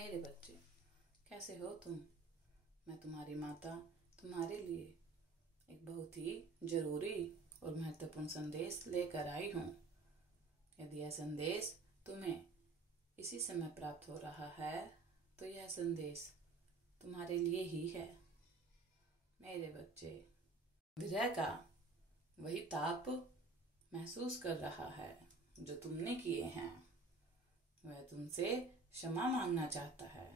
मेरे बच्चे, कैसे हो तुम? मैं तुम्हारी माता तुम्हारे लिए एक बहुत ही जरूरी और महत्वपूर्ण संदेश लेकर आई हूँ। यदि यह संदेश तुम्हें इसी समय प्राप्त हो रहा है तो यह संदेश तुम्हारे लिए ही है। मेरे बच्चे, विरह का वही ताप महसूस कर रहा है जो तुमने किए हैं। वह तुमसे क्षमा मांगना चाहता है,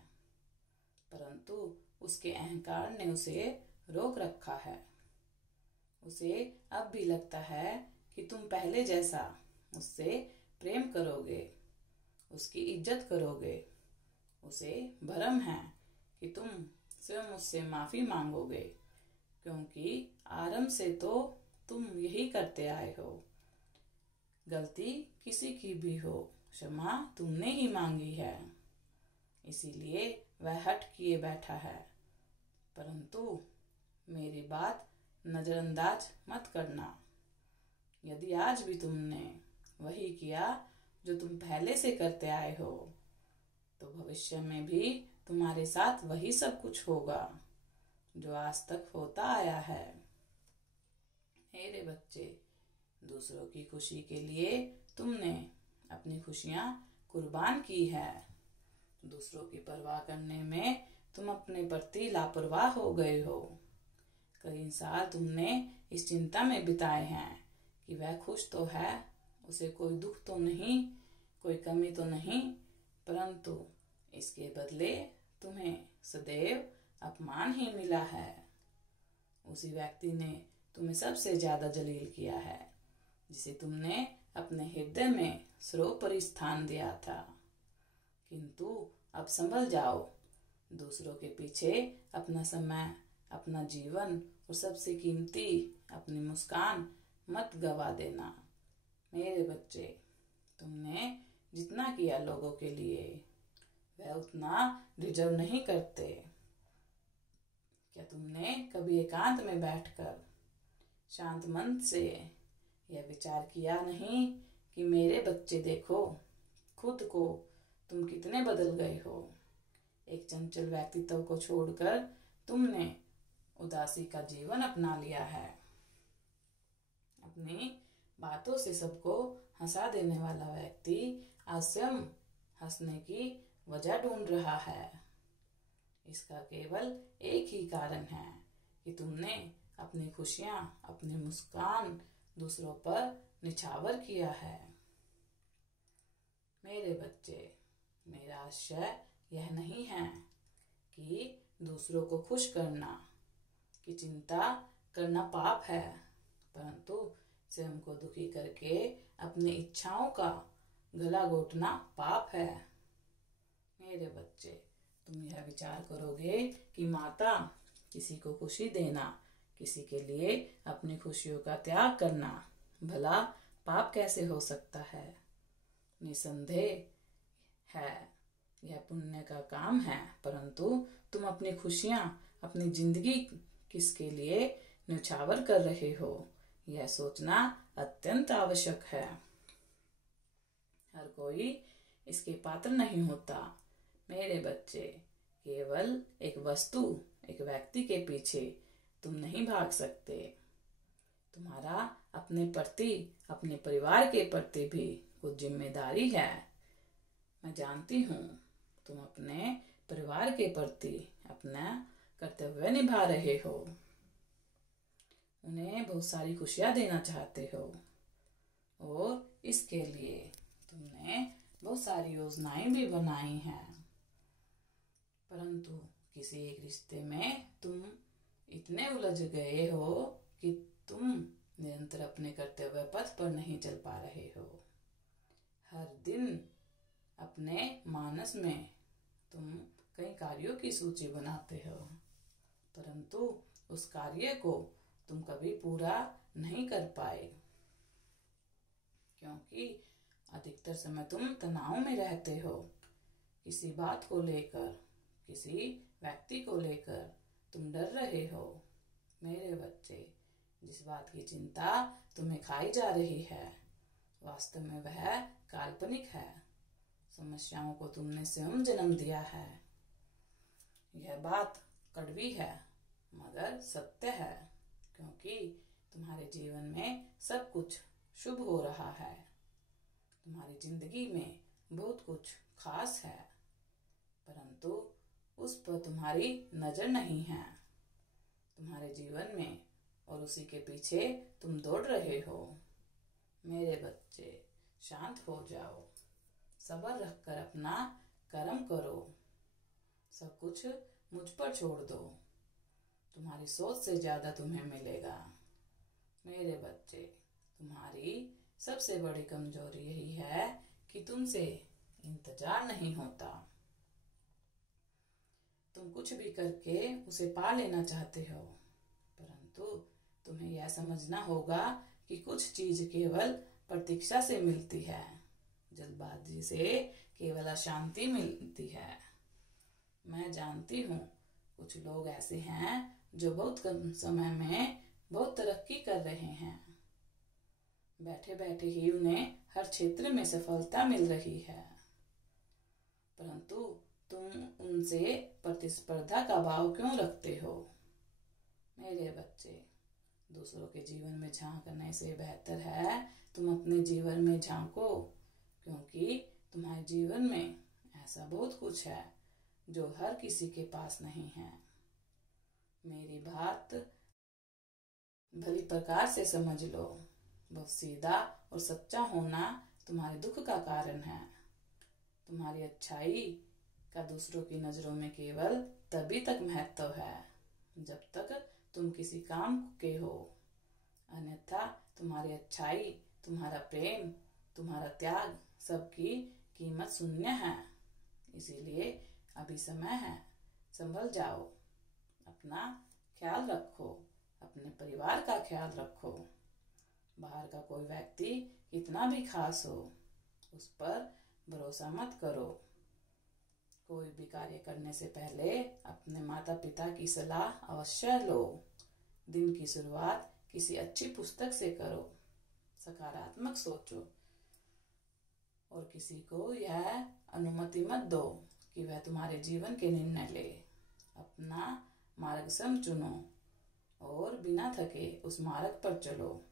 परंतु उसके अहंकार ने उसे रोक रखा है। उसे अब भी लगता है कि तुम पहले जैसा उससे प्रेम करोगे, उसकी इज्जत करोगे। उसे भ्रम है कि तुम स्वयं उससे माफी मांगोगे, क्योंकि आरंभ से तो तुम यही करते आए हो। गलती किसी की भी हो, क्षमा तुमने ही मांगी है, इसीलिए वह हट किए बैठा है। परंतु मेरी बात नजरअंदाज मत करना। यदि आज भी तुमने वही किया जो तुम पहले से करते आए हो, तो भविष्य में भी तुम्हारे साथ वही सब कुछ होगा जो आज तक होता आया है। मेरे बच्चे, दूसरों की खुशी के लिए तुमने अपनी खुशियां कुर्बान की है। दूसरों की परवाह करने में तुम अपने प्रति लापरवाह हो गए हो। कई साल तुमने इस चिंता में बिताए हैं कि वह खुश तो है, उसे कोई दुख तो नहीं, कोई कमी तो नहीं, परंतु इसके बदले तुम्हें सदैव अपमान ही मिला है। उसी व्यक्ति ने तुम्हें सबसे ज्यादा जलील किया है, जिसे तुमने अपने हृदय में सर्वोपरि स्थान दिया था। किंतु अब संभल जाओ, दूसरों के पीछे अपना समय, अपना जीवन और सबसे कीमती अपनी मुस्कान मत गवा देना। मेरे बच्चे, तुमने जितना किया लोगों के लिए, वह उतना डिजर्व नहीं करते। क्या तुमने कभी एकांत में बैठकर शांत मन से यह विचार किया नहीं कि मेरे बच्चे देखो, खुद को तुम कितने बदल गए हो। एक चंचल व्यक्तित्व को छोड़कर तुमने उदासी का जीवन अपना लिया है। अपनी बातों से सबको हंसा देने वाला व्यक्ति आज स्वयं हंसने की वजह ढूंढ रहा है। इसका केवल एक ही कारण है कि तुमने अपनी खुशियां, अपनी मुस्कान दूसरों पर निछावर किया है। मेरे बच्चे, मेरा आशय यह नहीं है कि दूसरों को खुश करना की चिंता करना पाप है, परंतु स्वयं को दुखी करके अपनी इच्छाओं का गला घोटना पाप है। मेरे बच्चे, तुम यह विचार करोगे कि माता किसी को खुशी देना, किसी के लिए अपनी खुशियों का त्याग करना भला पाप कैसे हो सकता है? निसंदेह है यह पुण्य का काम है, परंतु तुम अपनी खुशियां, अपनी जिंदगी किसके लिए न्यौछावर कर रहे हो, यह सोचना अत्यंत आवश्यक है। हर कोई इसके पात्र नहीं होता। मेरे बच्चे, केवल एक वस्तु, एक व्यक्ति के पीछे तुम नहीं भाग सकते। तुम्हारा अपने प्रति, अपने परिवार के प्रति भी कुछ जिम्मेदारी है। मैं जानती हूँ तुम अपने परिवार के प्रति अपना कर्तव्य निभा रहे हो, उन्हें बहुत सारी खुशियां देना चाहते हो और इसके लिए तुमने बहुत सारी योजनाएं भी बनाई हैं, परंतु किसी एक रिश्ते में तुम इतने उलझ गए हो कि तुम निरंतर अपने कर्तव्य पथ पर नहीं चल पा रहे हो। हर दिन अपने मानस में तुम कई कार्यों की सूची बनाते हो, परंतु उस कार्य को तुम कभी पूरा नहीं कर पाए, क्योंकि अधिकतर समय तुम तनाव में रहते हो। किसी बात को लेकर, किसी व्यक्ति को लेकर तुम डर रहे हो। मेरे बच्चे, जिस बात की चिंता तुम्हें खाई जा रही है, वास्तव में वह काल्पनिक है। समस्याओं को तुमने स्वयं जन्म दिया है। यह बात कड़वी है मगर सत्य है, क्योंकि तुम्हारे जीवन में सब कुछ शुभ हो रहा है। तुम्हारी जिंदगी में बहुत कुछ खास है, परंतु उस पर तुम्हारी नजर नहीं है। तुम्हारे जीवन में और उसी के पीछे तुम दौड़ रहे हो। मेरे बच्चे, शांत हो जाओ, सब्र रखकर अपना कर्म करो। सब कुछ मुझ पर छोड़ दो, तुम्हारी सोच से ज्यादा तुम्हें मिलेगा। मेरे बच्चे, तुम्हारी सबसे बड़ी कमजोरी यही है कि तुमसे इंतजार नहीं होता। तुम कुछ भी करके उसे पा लेना चाहते हो, परंतु तुम्हें यह समझना होगा कि कुछ चीज केवल प्रतीक्षा से मिलती है, जल्दबाजी से केवल अशांति मिलती है। मैं जानती हूँ कुछ लोग ऐसे हैं जो बहुत कम समय में बहुत तरक्की कर रहे हैं। बैठे बैठे ही उन्हें हर क्षेत्र में सफलता मिल रही है, परंतु तुम उनसे प्रतिस्पर्धा का भाव क्यों रखते हो? मेरे बच्चे, दूसरों के जीवन में झांकने से बेहतर है तुम अपने जीवन में झांको, क्योंकि तुम्हारे जीवन में ऐसा बहुत कुछ है जो हर किसी के पास नहीं है। मेरी बात भली प्रकार से समझ लो। बहुत सीधा और सच्चा होना तुम्हारे दुख का कारण है। तुम्हारी अच्छाई का दूसरों की नजरों में केवल तभी तक महत्व है जब तक तुम किसी काम के हो, अन्यथा तुम्हारी अच्छाई, तुम्हारा प्रेम, तुम्हारा त्याग सबकी कीमत शून्य है। इसीलिए अभी समय है, संभल जाओ, अपना ख्याल रखो, अपने परिवार का ख्याल रखो। बाहर का कोई व्यक्ति कितना भी खास हो, उस पर भरोसा मत करो। कोई भी कार्य करने से पहले अपने माता पिता की सलाह अवश्य लो। दिन की शुरुआत किसी अच्छी पुस्तक से करो, सकारात्मक सोचो और किसी को यह अनुमति मत दो कि वह तुम्हारे जीवन के निर्णय ले। अपना मार्ग स्वयं चुनो और बिना थके उस मार्ग पर चलो,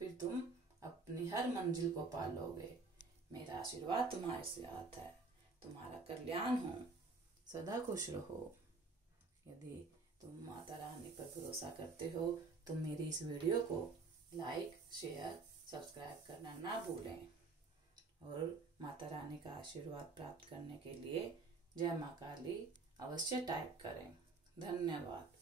फिर तुम अपनी हर मंजिल को पालोगे। मेरा आशीर्वाद तुम्हारे साथ है, तुम्हारा कल्याण हो, सदा खुश रहो। यदि तुम माता रानी पर भरोसा करते हो तो मेरी इस वीडियो को लाइक, शेयर, सब्सक्राइब करना ना भूलें और माता रानी का आशीर्वाद प्राप्त करने के लिए जय मां काली अवश्य टाइप करें। धन्यवाद।